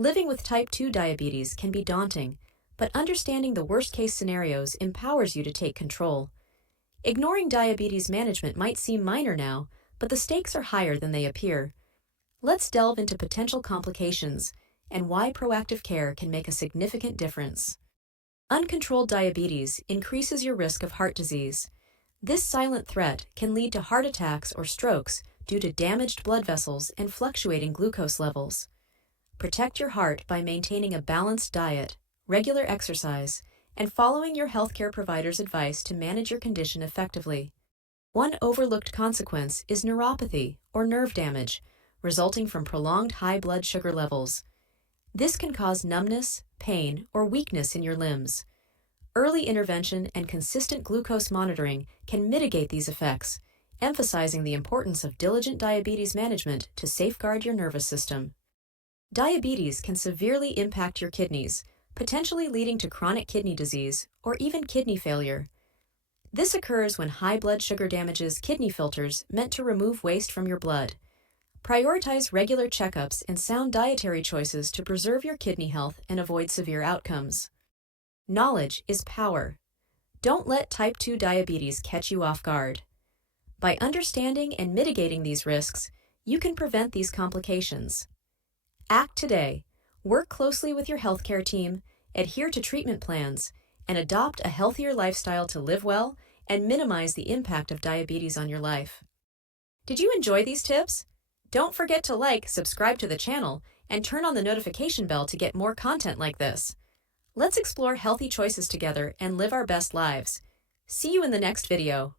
Living with type 2 diabetes can be daunting, but understanding the worst-case scenarios empowers you to take control. Ignoring diabetes management might seem minor now, but the stakes are higher than they appear. Let's delve into potential complications and why proactive care can make a significant difference. Uncontrolled diabetes increases your risk of heart disease. This silent threat can lead to heart attacks or strokes due to damaged blood vessels and fluctuating glucose levels. Protect your heart by maintaining a balanced diet, regular exercise, and following your healthcare provider's advice to manage your condition effectively. One overlooked consequence is neuropathy, or nerve damage, resulting from prolonged high blood sugar levels. This can cause numbness, pain, or weakness in your limbs. Early intervention and consistent glucose monitoring can mitigate these effects, emphasizing the importance of diligent diabetes management to safeguard your nervous system. Diabetes can severely impact your kidneys, potentially leading to chronic kidney disease or even kidney failure. This occurs when high blood sugar damages kidney filters meant to remove waste from your blood. Prioritize regular checkups and sound dietary choices to preserve your kidney health and avoid severe outcomes. Knowledge is power. Don't let type 2 diabetes catch you off guard. By understanding and mitigating these risks, you can prevent these complications. Act today. Work closely with your healthcare team, adhere to treatment plans, and adopt a healthier lifestyle to live well and minimize the impact of diabetes on your life. Did you enjoy these tips? Don't forget to like, subscribe to the channel, and turn on the notification bell to get more content like this. Let's explore healthy choices together and live our best lives. See you in the next video.